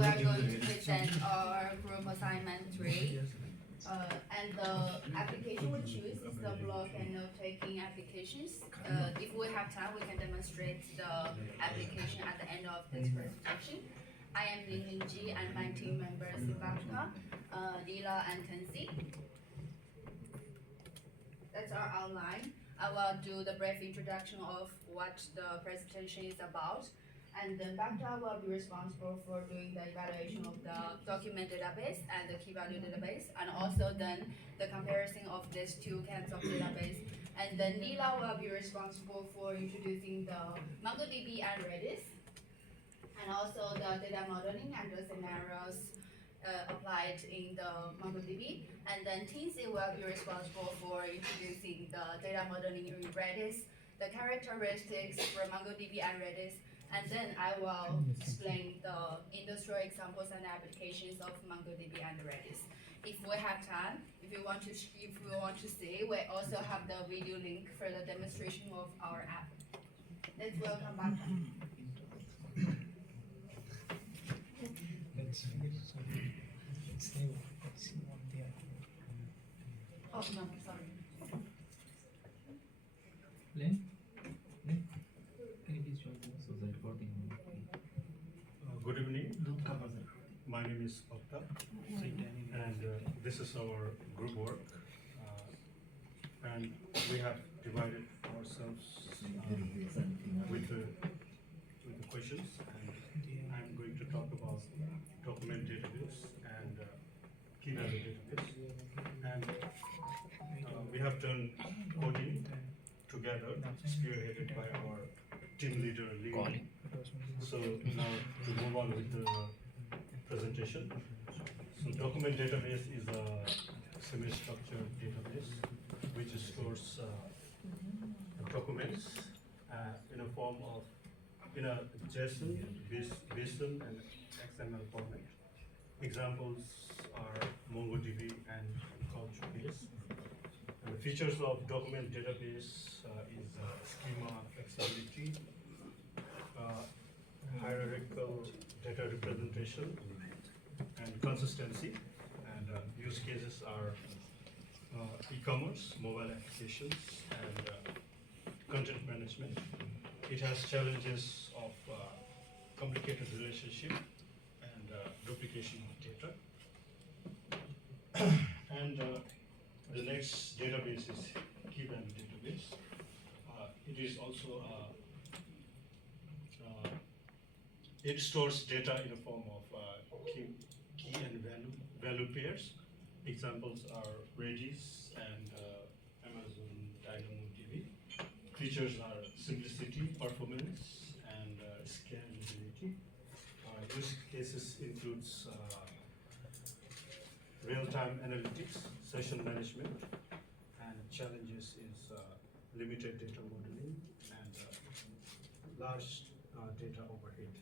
we are going to present our group assignment 3. And the application we choose is the block and note-taking applications. If we have time, we can demonstrate the application at the end of this presentation. I am Ling Ji and my team members Ivaka, Lila, and Tensi. That's our outline. I will do the brief introduction of what the presentation is about. And then Bhakta will be responsible for doing the evaluation of the document database and the key value database, and also then the comparison of these two kinds of database. And then Neela will be responsible for introducing the MongoDB and Redis, and also the data modeling and the scenarios applied in the MongoDB. And then Tinsy will be responsible for introducing the data modeling in Redis, the characteristics for MongoDB and Redis. And then I will explain the industrial examples and applications of MongoDB and Redis. If we have time, if you want to see, we also have the video link for the demonstration of our app. Let's welcome back. Oh no, sorry. Good evening. My name is Bhakta, and this is our group work. And we have divided ourselves with the questions. And I'm going to talk about document database and key value database. And we have done coding together, spearheaded by our team leader, Lee. So now to move on with the presentation. So document database is a semi-structured database which stores documents in a form of in a JSON, BSON, and XML format. Examples are MongoDB and Couchbase. And the features of document database is schema flexibility, hierarchical data representation, and consistency. And use cases are e-commerce, mobile applications, and content management. It has challenges of complicated relationship and duplication of data. And the next database is key value database. It is also it stores data in a form of key and value pairs. Examples are Redis and Amazon DynamoDB. Features are simplicity, performance, and scalability. Use cases includes real-time analytics, session management, and challenges is limited data modeling and large data overhead.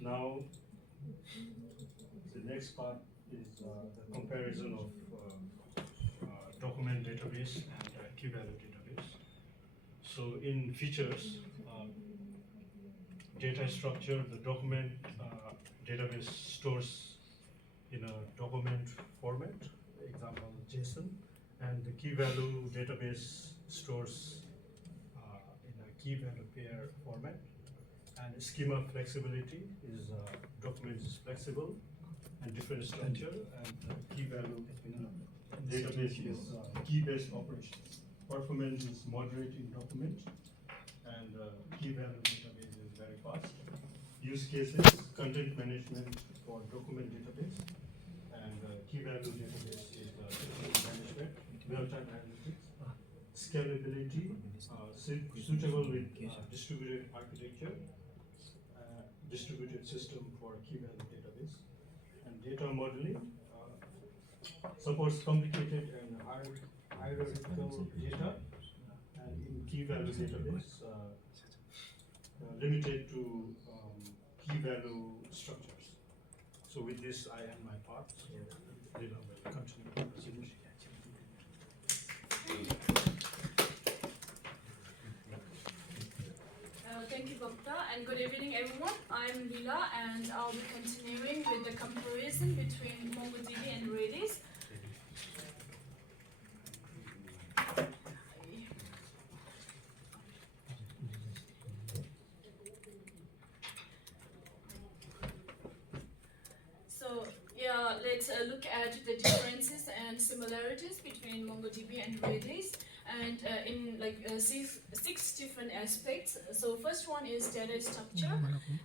Now, the next part is the comparison of document database and key value database. So in features, data structure, the document database stores in a document format, example JSON, and the key value database stores in a key value pair format. And schema flexibility is document is flexible and different structure, and key value in a database is key-based operations. Performance is moderate in document, and key value database is very fast. Use cases, content management for document database, and key value database is management, real-time analytics, scalability, suitable with distributed architecture, distributed system for key value database, and data modeling supports complicated and hierarchical data, and in key value database limited to key value structures. So with this, I end my part. So Lila will continue the presentation. Thank you, Bhakta, and good evening, everyone. I'm Lila, and I'll be continuing let's look at the differences and similarities between MongoDB and Redis, and in six different aspects. So first one is data structure.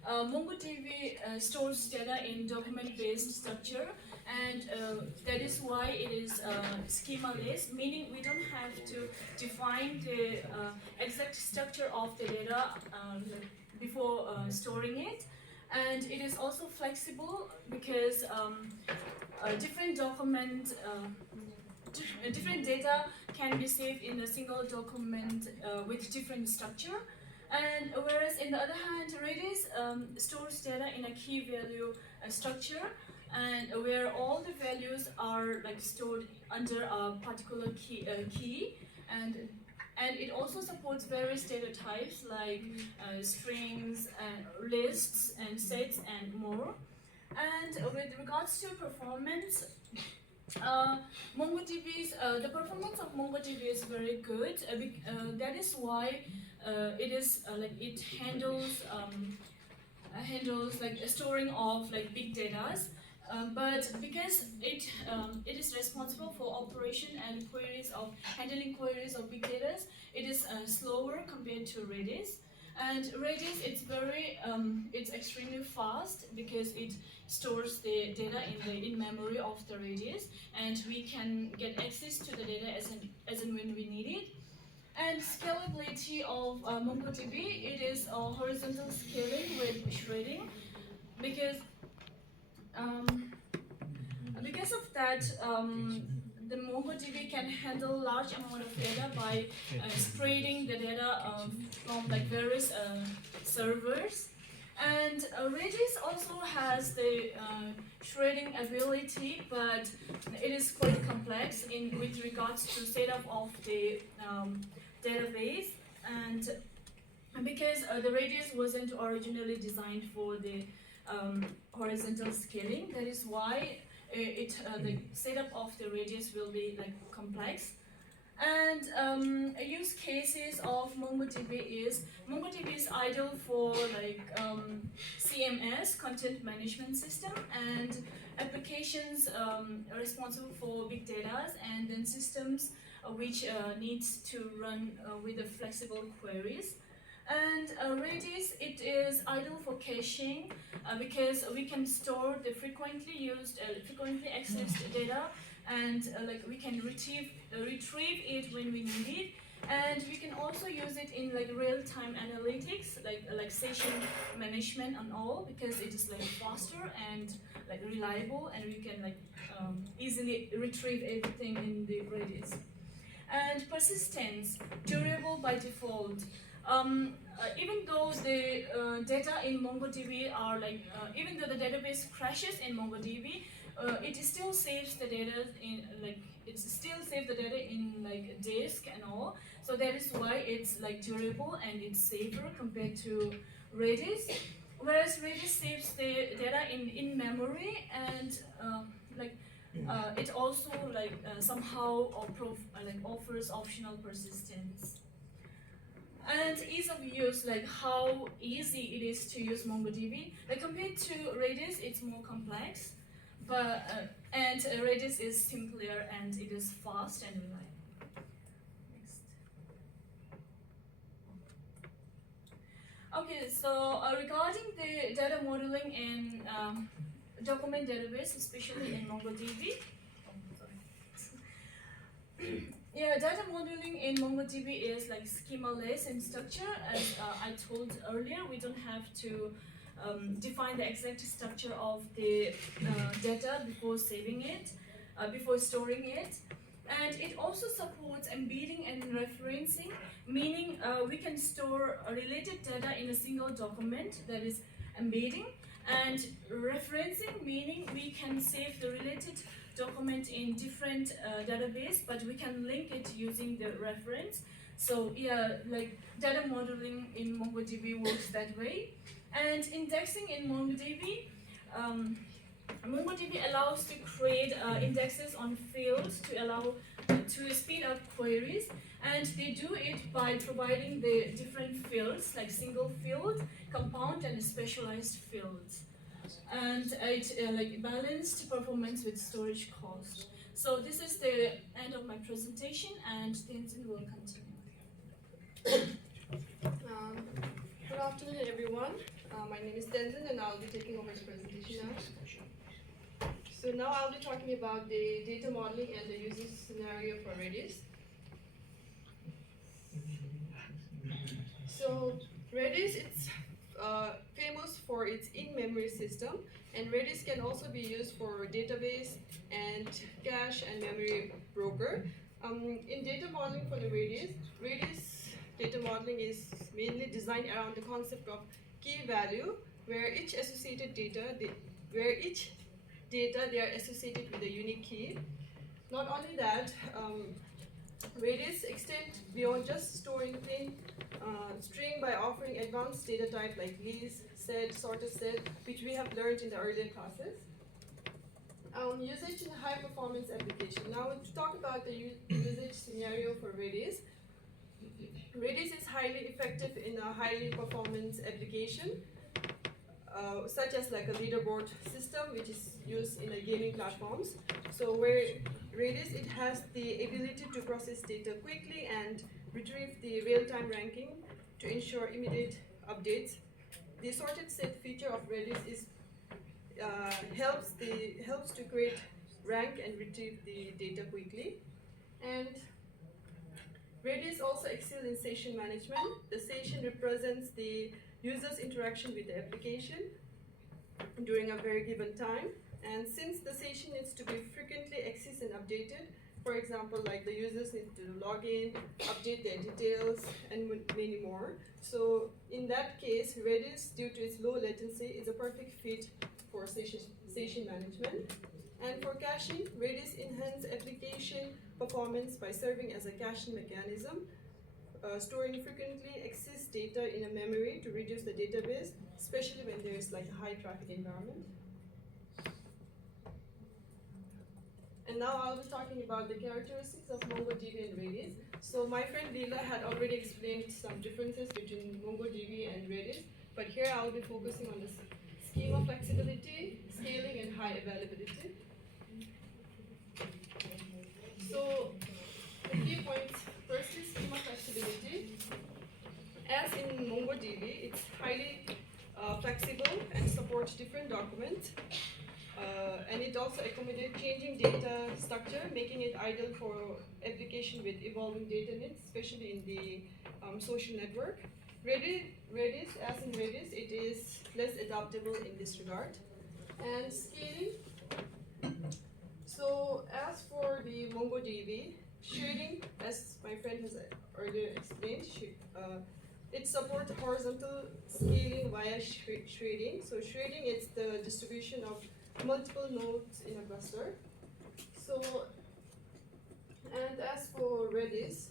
MongoDB stores data in document-based structure, and that is why it is schema-less, meaning we don't have to define the exact structure of the data before storing it. And it is also flexible because different data can be saved in a single document with different structure. And whereas in the other hand, Redis stores data in a key value structure, and where all the values are stored under a particular key, and it also supports various data types like strings, lists, and sets, and more. And with regards to performance, MongoDB's the performance of MongoDB is very good. That is why it handles storing of big data. But because it is responsible for operation and handling queries of big data, it is slower compared to Redis. And Redis, it's extremely fast because it stores the data in memory of the Redis, and we can get access to the data as and when we need it. And scalability of MongoDB, it is horizontal scaling with shredding, because of that, the MongoDB can handle large amount of data by spreading the data from various servers. And Redis also has the shredding ability, but it is quite complex with regards to setup of the database, and because the Redis wasn't originally designed for the horizontal scaling, that is why the setup of the Redis will be complex. And use cases of MongoDB is ideal for CMS, content management system, and applications responsible for big data, and then systems which needs to run with the flexible queries. And Redis, it is ideal for caching because we can store the frequently accessed data, and we can retrieve it when we need it. And we can also use it in real-time analytics, like session management and all, because it is faster and reliable, and we can easily retrieve everything in the Redis. And persistence, durable by default. Even though the data in MongoDB are even though the database crashes in MongoDB, it still saves the data in disk and all. So that is why it's durable and it's safer compared to Redis. Whereas Redis saves the data in memory, and it also somehow offers optional persistence. And ease of use, how easy it is to use MongoDB. Compared to Redis, it's more complex, but and Redis is simpler and it is fast and reliable. Next. Okay, so regarding the data modeling in document database, especially in MongoDB. Yeah, data modeling in MongoDB is schema-less in structure. As I told earlier, we don't have to define the exact structure of the data before saving it, before storing it. And it also supports embedding and referencing, meaning we can store related data in a single document, that is embedding, and referencing, meaning we can save the related document in different database, but we can link it using the reference. So yeah, data modeling in MongoDB works that way. And indexing in MongoDB, MongoDB allows to create indexes on fields to allow to speed up queries, and they do it by providing the different fields like single field, compound, and specialized fields. and it balanced performance with storage cost. So this is the end of my presentation, and Tenzin will continue. Good afternoon, everyone. My name is Tenzin, and I'll be taking over his presentation now. So now I'll be talking about the data modeling and the user scenario for Redis. So Redis, it's famous for its in-memory system, and Redis can also be used for database and cache and memory broker. In data modeling for the Redis data modeling is mainly designed around the concept of key value, where each data they are associated with a unique key. Not only that, Redis extends beyond just storing plain string by offering advanced data type like list, set, sorted set, which we have learned in the earlier classes. Usage in a high performance application. Now to talk about the usage scenario for Redis. Redis is highly effective in a highly performance application, such as like a leaderboard system, which is used in a gaming platforms. So where Redis, it has the ability to process data quickly and retrieve the real-time ranking to ensure immediate updates. The sorted set feature of Redis is helps to create rank and retrieve the data quickly. And Redis also excels in session management. The session represents the user's interaction with the application during a very given time. And since the session needs to be frequently accessed and updated, for example, like the users need to log in, update their details, and many more. So in that case, Redis, due to its low latency, is a perfect fit for session management. And for caching, Redis enhances application performance by serving as a caching mechanism, storing frequently accessed data in a memory to reduce the database, especially when there is like a high traffic environment. And now I'll be talking about the characteristics of MongoDB and Redis. So my friend Leela had already explained some differences between MongoDB and Redis, but here I'll be focusing on the schema flexibility, scaling, and high availability. So the key points, firstly, schema flexibility. As in MongoDB, it's highly flexible and supports different documents. And it also accommodates changing data structure, making it ideal for application with evolving data needs, especially in the social network. Redis, as in Redis, it is less adaptable in this regard. And scaling. So as for the MongoDB, sharding, as my friend has earlier explained, it supports horizontal scaling via sharding. So sharding is the distribution of multiple nodes in a cluster. So, and as for Redis,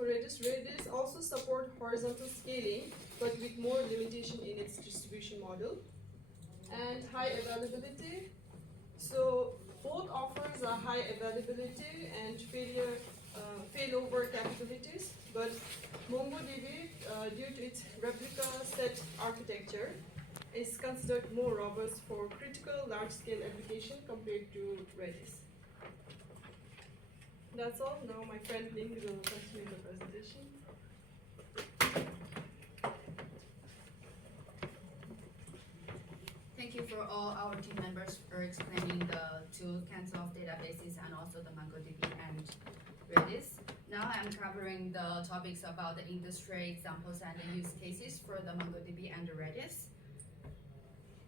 Redis also supports horizontal scaling, but with more limitation in its distribution model. And high availability. So both offers a high availability and failover capabilities, but MongoDB, due to its replica set architecture, is considered more robust for critical large-scale application compared to Redis. That's all. Now my friend Ling will continue the presentation. Thank you for all our team members for explaining the two kinds of databases and also the MongoDB and Redis. Now I'm covering the topics about the industry examples and the use cases for the MongoDB and the Redis.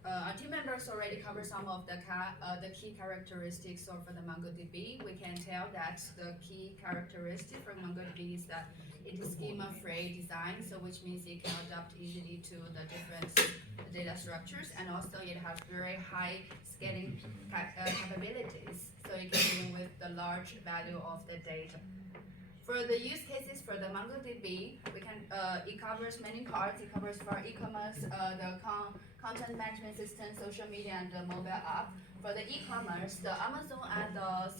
Our team members already covered some of the key characteristics of the MongoDB. We can tell that the key characteristic for MongoDB is that it is schema-free design, so which means it can adapt easily to the different data structures, and also it has very high scaling capabilities, so it can deal with the large value of the data. For the use cases for the MongoDB, it covers many parts. It covers for e-commerce, the content management system, social media, and the mobile app. For the e-commerce, the Amazon and the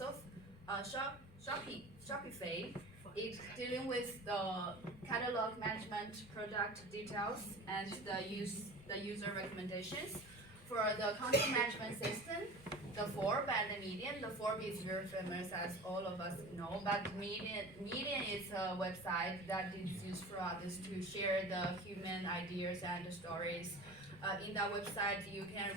Shopify it's dealing with the catalog management, product details, and the user recommendations. For the content management system, the Forb and the Median. The Forb is very famous, as all of us know, but Median is a website that is used for others to share the human ideas and the stories. In that website, you can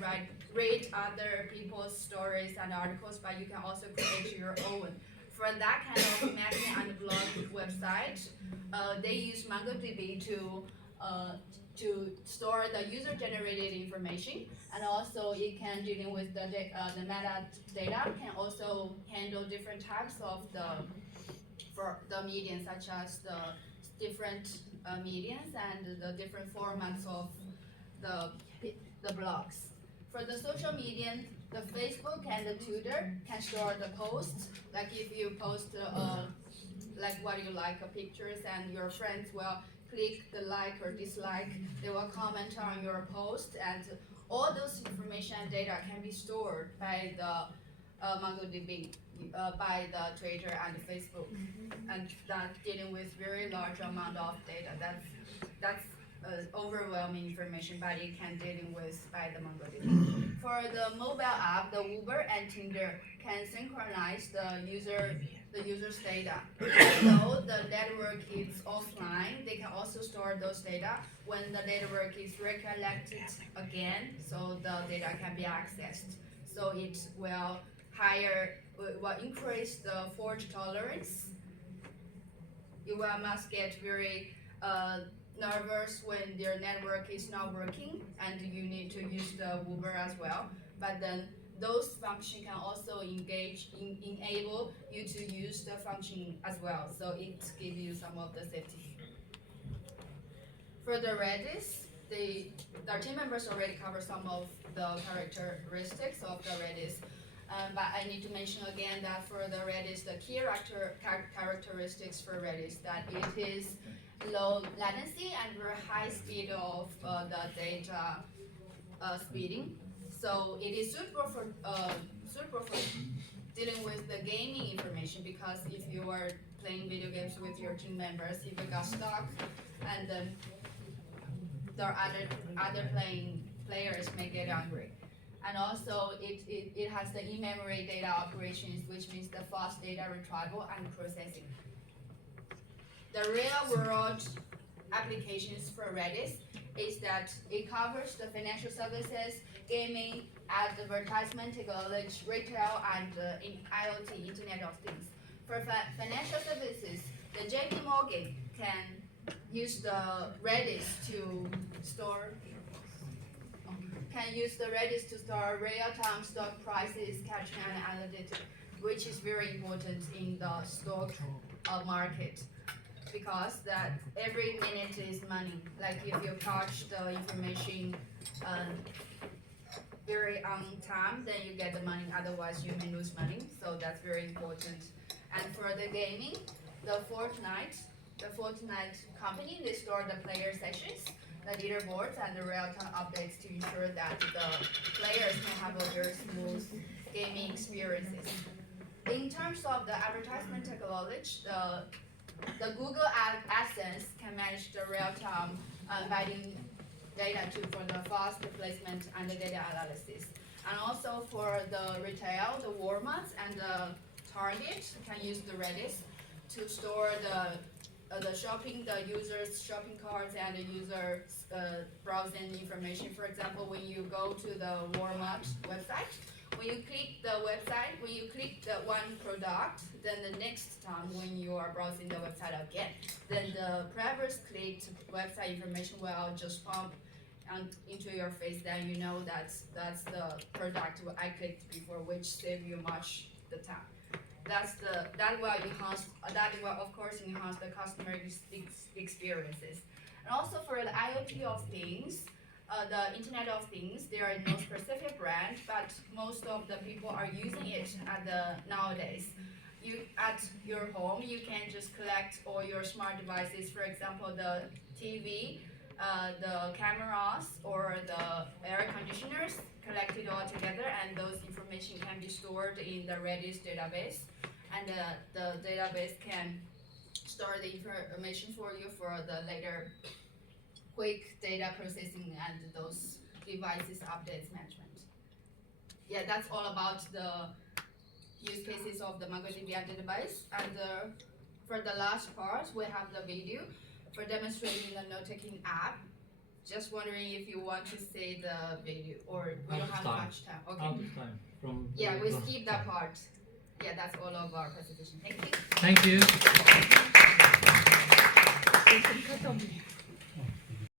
read other people's stories and articles, but you can also create your own. For that kind of magazine and blog website, they use MongoDB to store the user-generated information, and also it can dealing with the metadata. Can also handle different types of for the medians, such as the different medians and the different formats of the blogs. For the social media, the Facebook and the Twitter can store the posts. Like if you post like what you like pictures, and your friends will click the like or dislike, they will comment on your post, and all those information and data can be stored by the MongoDB, by the Twitter and the Facebook, and that dealing with very large amount of data. That's overwhelming information, but it can dealing with by the MongoDB. For the mobile app, the Uber and Tinder can synchronize the user's data. So the network is offline, they can also store those data when the network is recollected again, so the data can be accessed. So it will increase the fault tolerance. You must get very nervous when their network is not working and you need to use the Uber as well. But then those functions can also enable you to use the function as well. So it gives you some of the safety. For the Redis, the team members already covered some of the characteristics of the Redis. But I need to mention again that for the Redis, the key characteristics for Redis, that it is low latency and very high speed of the data speeding. So it is suitable for dealing with the gaming information, because if you are playing video games with your team members, if you got stuck, and then the other players may get angry. And also it has the in-memory data operations, which means the fast data retrieval and processing. The real-world applications for Redis is that it covers the financial services, gaming, advertisement, technology, retail, and IoT, Internet of Things. For financial services, the JP Morgan can use the Redis to store real-time stock prices, catching and analytics, which is very important in the stock market, because that every minute is money. Like if you catch the information very on time, then you get the money, otherwise you may lose money. So that's very important. And for the gaming, the Fortnite company, they store the player sessions, the leaderboards, and the real-time updates to ensure that the players can have a very smooth gaming experiences. In terms of the advertisement technology, the Google AdSense can manage the real-time embedding data for the fast placement and the data analysis. And also for the retail, the Walmart and the Target can use the Redis to store the user's shopping carts and the user's browsing information. For example, when you go to the Walmart website, when you click the one product, then the next time when you are browsing the website again, then the previous clicked website information will just pump into your face. Then you know that's the product I clicked before, which save you much the time. That will of course enhance the customer experiences. And also for the IoT of things, the Internet of Things, there are no specific brand, but most of the people are using it nowadays. At your home, you can just collect all your smart devices, for example, the TV, the cameras, or the air conditioners, collected all together, and those information can be stored in the Redis database, and the database can store the information for you for the later quick data processing and those devices updates management. Yeah, that's all about the use cases of the MongoDB database. And for the last part, we have the video for demonstrating the note-taking app. Just wondering if you want to see the video or we don't have much time. Okay. Out of time. Yeah, we skip that part. Yeah, that's all of our presentation. Thank you. Thank you.